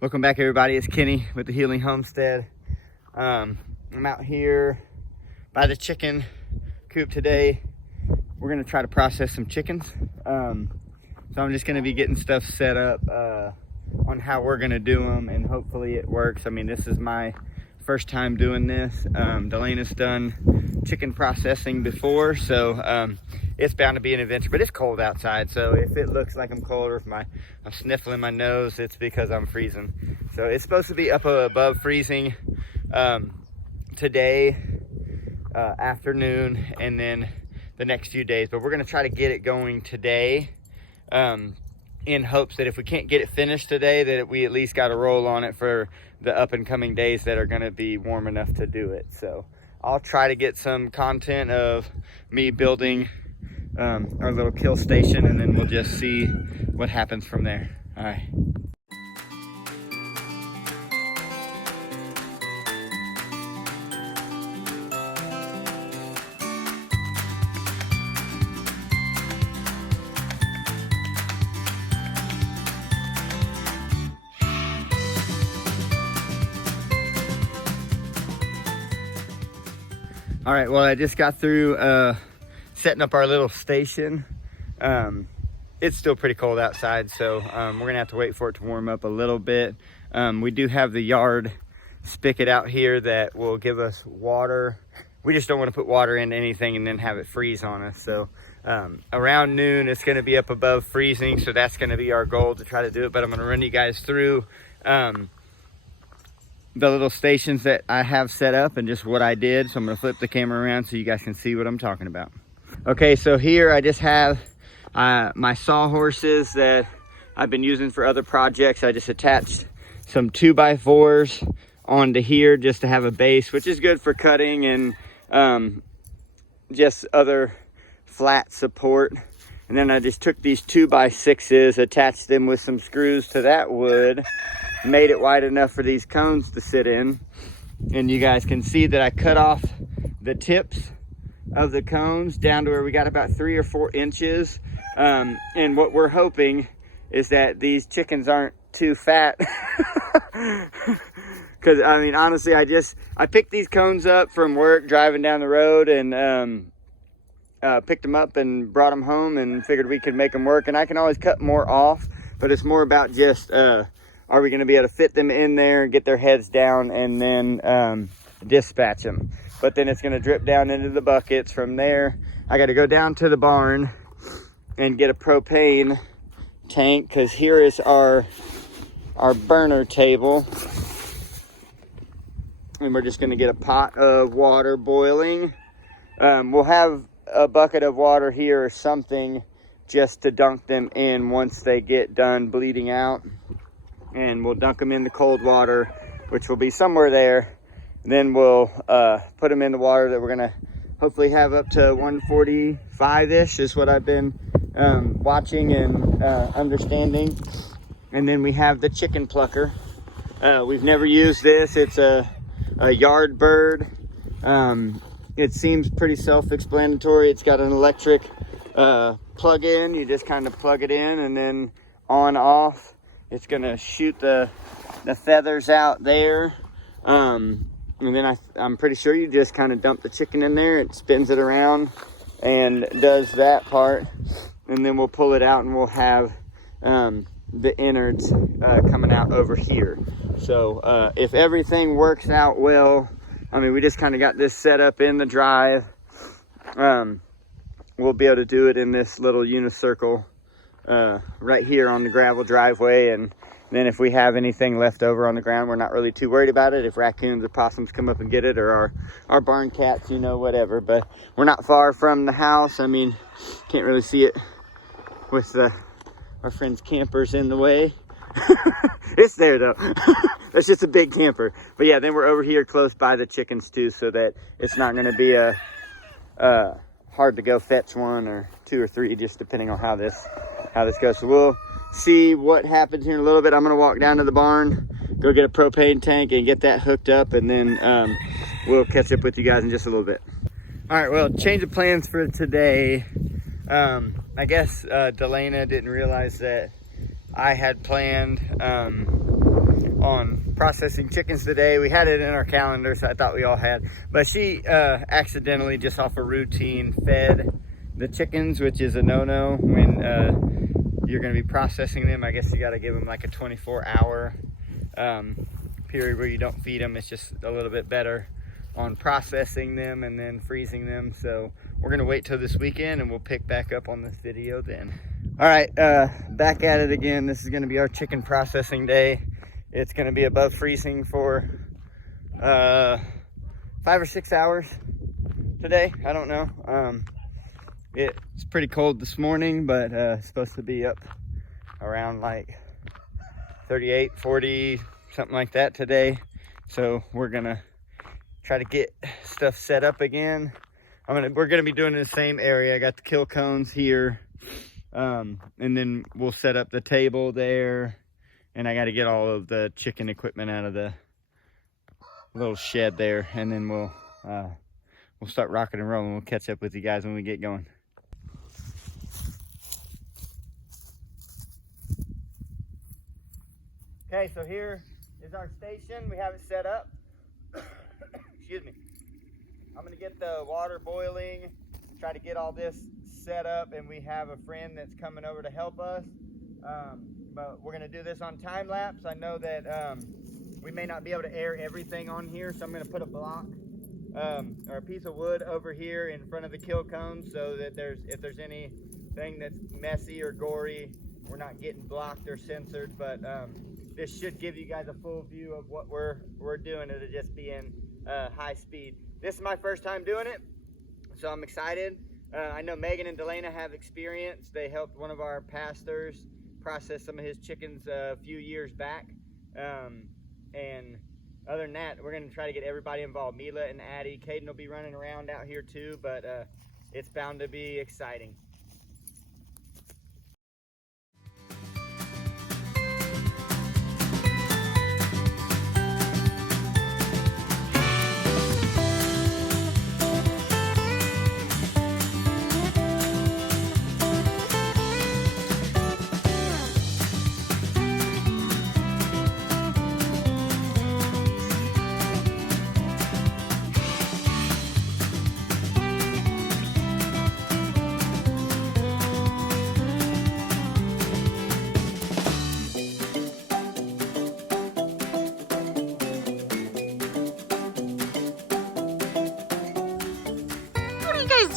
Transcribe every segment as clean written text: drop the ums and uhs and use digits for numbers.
Welcome back, everybody. It's Kenny with the Healing Homestead. I'm out here by the chicken coop today. We're gonna try to process some chickens. So I'm just gonna be getting stuff set up on how we're gonna do them, and hopefully it works. I mean, this is my first time doing this. Delena's done chicken processing before, so it's bound to be an adventure, but it's cold outside. So if it looks like I'm cold, or if I'm sniffling my nose, it's because I'm freezing. So it's supposed to be up above freezing today afternoon, and then the next few days. But we're gonna try to get it going today, in hopes that if we can't get it finished today, that we at least got a roll on it for the up and coming days that are gonna be warm enough to do it. So I'll try to get some content of me building our little kill station, and then we'll just see what happens from there. All right. All right, well, I just got through setting up our little station. It's still pretty cold outside, so we're gonna have to wait for it to warm up a little bit. We do have the yard spigot out here that will give us water. We just don't want to put water into anything and then have it freeze on us. So around noon, it's gonna be up above freezing, so that's gonna be our goal to try to do it. But I'm gonna run you guys through the little stations that I have set up and just what I did. So I'm gonna flip the camera around so you guys can see what I'm talking about. Okay, so here I just have my sawhorses that I've been using for other projects. I just attached some 2x4s onto here just to have a base, which is good for cutting and just other flat support. And then I just took these 2x6s, attached them with some screws to that wood, made it wide enough for these cones to sit in. And you guys can see that I cut off the tips of the cones down to where we got about 3 or 4 inches. And what we're hoping is that these chickens aren't too fat. Because I mean, honestly, I picked these cones up from work driving down the road, and picked them up and brought them home and figured we could make them work. And I can always cut more off, but it's more about just are we going to be able to fit them in there, get their heads down, and then dispatch them. But then it's going to drip down into the buckets. From there, I got to go down to the barn and get a propane tank, because here is our burner table. And we're just going to get a pot of water boiling. We'll have a bucket of water here or something just to dunk them in once they get done bleeding out. And we'll dunk them in the cold water, which will be somewhere there. Then we'll put them in the water that we're gonna hopefully have up to 145-ish is what I've been watching and understanding. And then we have the chicken plucker. We've never used this. It's a yard bird. It seems pretty self-explanatory. It's got an electric plug-in. You just kind of plug it in, and then on off. It's gonna shoot the feathers out there. And then I'm pretty sure you just kind of dump the chicken in there. It spins it around and does that part. And then we'll pull it out, and we'll have the innards coming out over here. So if everything works out well, I mean, we just kind of got this set up in the drive. We'll be able to do it in this little unicircle right here on the gravel driveway. And then if we have anything left over on the ground, we're not really too worried about it. If raccoons or possums come up and get it, or our barn cats, you know, whatever. But we're not far from the house. I mean, can't really see it with our friend's campers in the way. It's there though. That's just a big camper. But yeah, then we're over here close by the chickens too, so that it's not going to be a hard to go fetch 1 or 2 or 3, just depending on how this goes. So we'll see what happens here in a little bit. I'm gonna walk down to the barn, go get a propane tank and get that hooked up, and then we'll catch up with you guys in just a little bit. All right, well, change of plans for today. I guess Delana didn't realize that I had planned on processing chickens today. We had it in our calendar, so I thought we all had. But she accidentally, just off a routine, fed the chickens, which is a no-no when you're going to be processing them. I guess you got to give them like a 24-hour period where you don't feed them. It's just a little bit better on processing them and then freezing them. So we're going to wait till this weekend and we'll pick back up on this video then. All right, back at it again. This is going to be our chicken processing day. It's going to be above freezing for 5 or 6 hours today. I don't know. It's pretty cold this morning, but it's supposed to be up around like 38, 40, something like that today. So we're going to try to get stuff set up again. We're going to be doing it in the same area. I got the kill cones here. And then we'll set up the table there, and I got to get all of the chicken equipment out of the little shed there, and then we'll start rocking and rolling. We'll catch up with you guys when we get going. Okay, so here is our station. We have it set up. Excuse me. I'm gonna get the water boiling, try to get all this set up, and we have a friend that's coming over to help us, but we're going to do this on time lapse. I know that we may not be able to air everything on here, so I'm going to put a block or a piece of wood over here in front of the kill cones, so that if there's anything that's messy or gory, we're not getting blocked or censored. But this should give you guys a full view of what we're doing. It'll just be in high speed. This is my first time doing it, so I'm excited. I know Megan and Delana have experience. They helped one of our pastors process some of his chickens a few years back. And other than that, we're going to try to get everybody involved. Mila and Addie. Caden will be running around out here too, but it's bound to be exciting.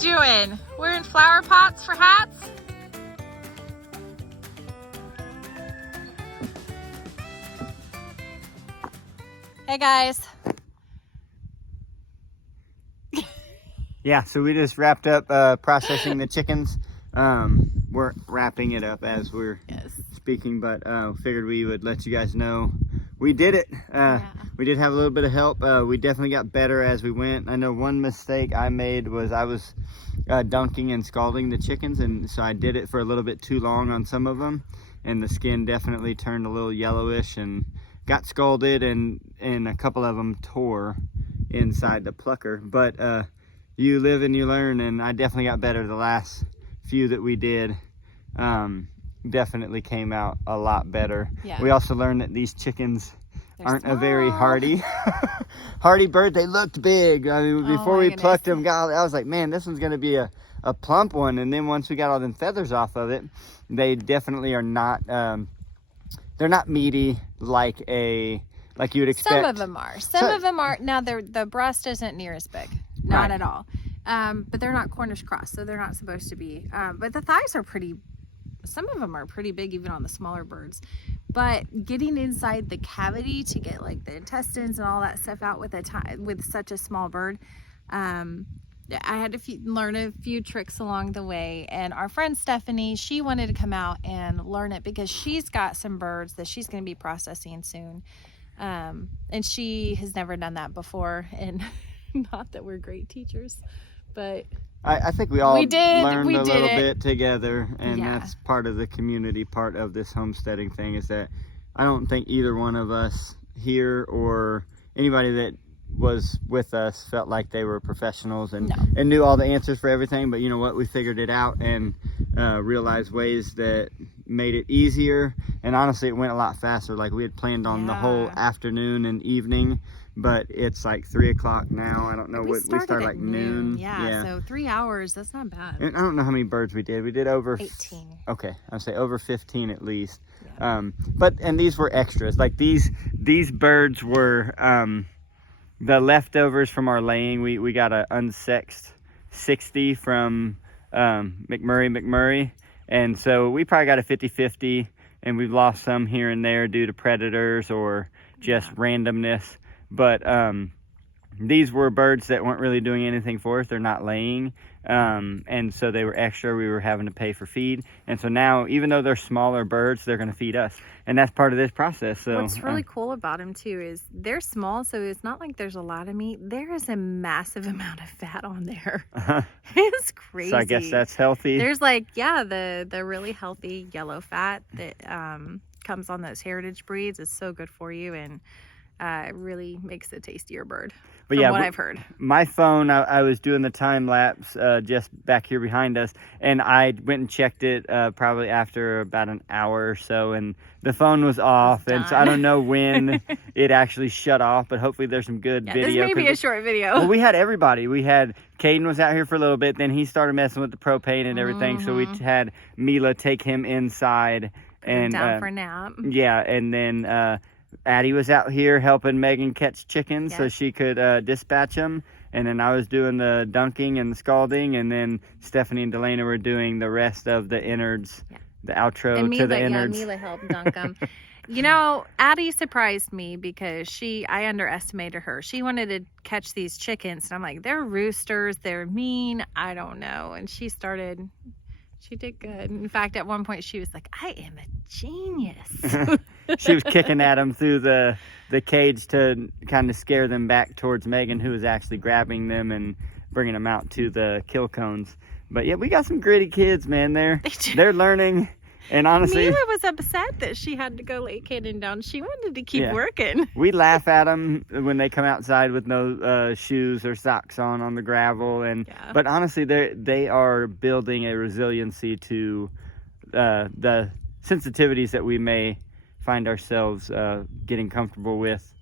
Doing? We're in flower pots for hats. Hey guys. Yeah, so we just wrapped up processing the chickens. We're wrapping it up as we're speaking, but figured we would let you guys know we did it. We did have a little bit of help. We definitely got better as we went. I know one mistake I made was I was dunking and scalding the chickens, and so I did it for a little bit too long on some of them, and the skin definitely turned a little yellowish and got scalded, and a couple of them tore inside the plucker. But you live and you learn, and I definitely got better. The last few that we did definitely came out a lot better. We also learned that these chickens aren't a very hardy bird. They looked big. I mean, before we plucked them, God, I was like, man, this one's gonna be a plump one. And then once we got all them feathers off of it, they definitely are not they're not meaty like you would expect. Some of them are. Some of them are. Now the breast isn't near as big, not at all. But they're not Cornish cross, so they're not supposed to be. But the thighs are pretty. Some of them are pretty big, even on the smaller birds. But getting inside the cavity to get like the intestines and all that stuff out with such a small bird, I had to learn a few tricks along the way. And our friend Stephanie, she wanted to come out and learn it because she's got some birds that she's going to be processing soon. And she has never done that before. And not that we're great teachers, but I think we all learned a little bit together, and that's part of the community part of this homesteading thing, is that I don't think either one of us here or anybody that was with us felt like they were professionals and knew all the answers for everything. But you know what, we figured it out and realized ways that made it easier, and honestly it went a lot faster. Like we had planned on the whole afternoon and evening, but it's like 3 o'clock now. I don't know what we started like noon. Yeah, so 3 hours, that's not bad. And I don't know how many birds we did. We did over 18. Okay, I'd say over 15 at least. Yeah. And these were extras. Like these birds were the leftovers from our laying. We got a unsexed 60 from McMurray, and so we probably got a 50-50, and we've lost some here and there due to predators or just randomness. But these were birds that weren't really doing anything for us. They're not laying, and so they were extra. We were having to pay for feed, and so now, even though they're smaller birds, they're going to feed us, and that's part of this process. So what's really cool about them too is they're small, so it's not like there's a lot of meat. There is a massive amount of fat on there. It's crazy. So I guess that's healthy. There's like the really healthy yellow fat that comes on those heritage breeds is so good for you, and it really makes a tastier bird. But from what I've heard. My phone, I was doing the time lapse just back here behind us, and I went and checked it probably after about an hour or so, and the phone was off, and so I don't know when it actually shut off, but hopefully there's some good video. This may be a short video. Well, we had everybody. We had Caden was out here for a little bit, then he started messing with the propane and everything, so we had Mila take him inside. And down for a nap. Yeah, and then Addie was out here helping Megan catch chickens so she could dispatch them, and then I was doing the dunking and the scalding, and then Stephanie and Delana were doing the rest of the innards, the outro and Mila, to the innards. Mila helped dunk them. You know, Addie surprised me because I underestimated her. She wanted to catch these chickens, and I'm like, they're roosters, they're mean, I don't know. And she did good. In fact, at one point she was like, I am a genius. She was kicking at them through the cage to kind of scare them back towards Megan, who was actually grabbing them and bringing them out to the kill cones. But yeah, we got some gritty kids, man. They're learning. And honestly, Mila was upset that she had to go lay Caden down. She wanted to keep working. We laugh at them when they come outside with no shoes or socks on the gravel. But honestly, they are building a resiliency to the sensitivities that we may find ourselves getting comfortable with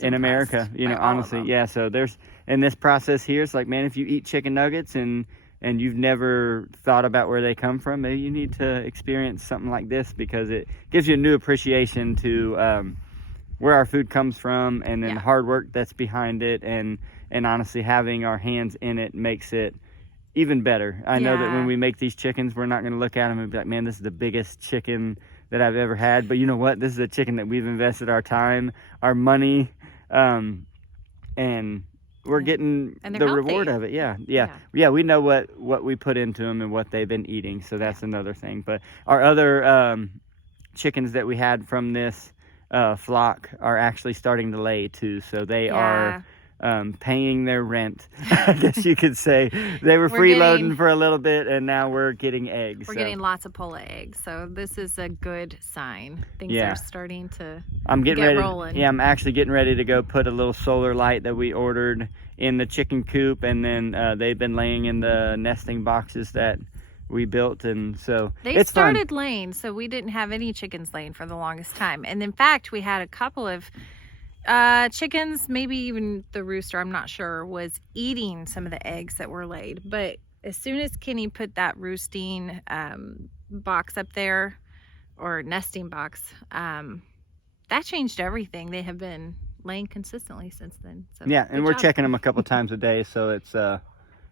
in America. You know, honestly, so there's in this process here, it's like, man, if you eat chicken nuggets and you've never thought about where they come from, maybe you need to experience something like this, because it gives you a new appreciation to where our food comes from, and then the hard work that's behind it, and honestly having our hands in it makes it even better. I know that when we make these chickens, we're not going to look at them and be like, man, this is the biggest chicken that I've ever had. But you know what? This is a chicken that we've invested our time, our money, and we're getting the reward of it. Yeah. We know what we put into them and what they've been eating. So that's another thing. But our other chickens that we had from this flock are actually starting to lay too. So they are paying their rent, I guess you could say. They were freeloading for a little bit, and now we're getting eggs. We're getting lots of Polo eggs, so this is a good sign. Things are starting to get rolling. I'm actually getting ready to go put a little solar light that we ordered in the chicken coop, and then they've been laying in the nesting boxes that we built, and so they started laying, so we didn't have any chickens laying for the longest time. And in fact, we had a couple of chickens, maybe even the rooster, I'm not sure, was eating some of the eggs that were laid. But as soon as Kenny put that roosting box up there, or nesting box, that changed everything. They have been laying consistently since then. So and we're checking them a couple times a day, so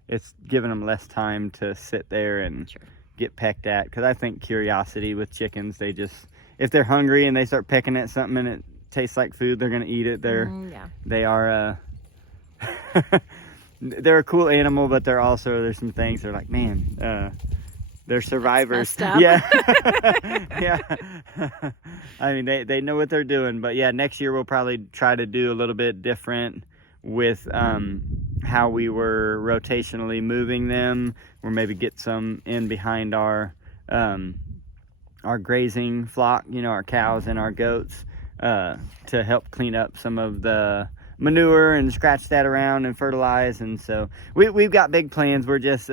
it's giving them less time to sit there and get pecked at. Because I think curiosity with chickens, they just, if they're hungry and they start pecking at something and it tastes like food, they're gonna eat it. They are they're a cool animal, but there's some things they're like, man, they're survivors. I mean, they know what they're doing. But next year we'll probably try to do a little bit different with how we were rotationally moving them, or maybe get some in behind our grazing flock, our cows and our goats, to help clean up some of the manure and scratch that around and fertilize. And so we've got big plans. We're just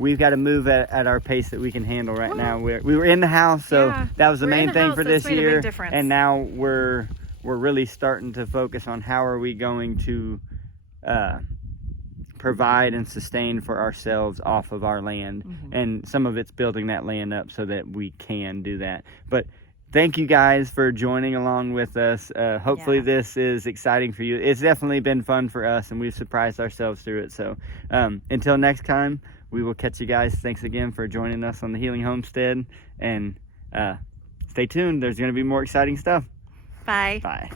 we've got to move at our pace that we can handle right now. We were in the house, so that was the main thing for this year. And now we're really starting to focus on how are we going to provide and sustain for ourselves off of our land. And some of it's building that land up so that we can do that. But thank you guys for joining along with us. Hopefully this is exciting for you. It's definitely been fun for us, and we've surprised ourselves through it. So until next time, we will catch you guys. Thanks again for joining us on the Healing Homestead, and stay tuned. There's going to be more exciting stuff. Bye. Bye.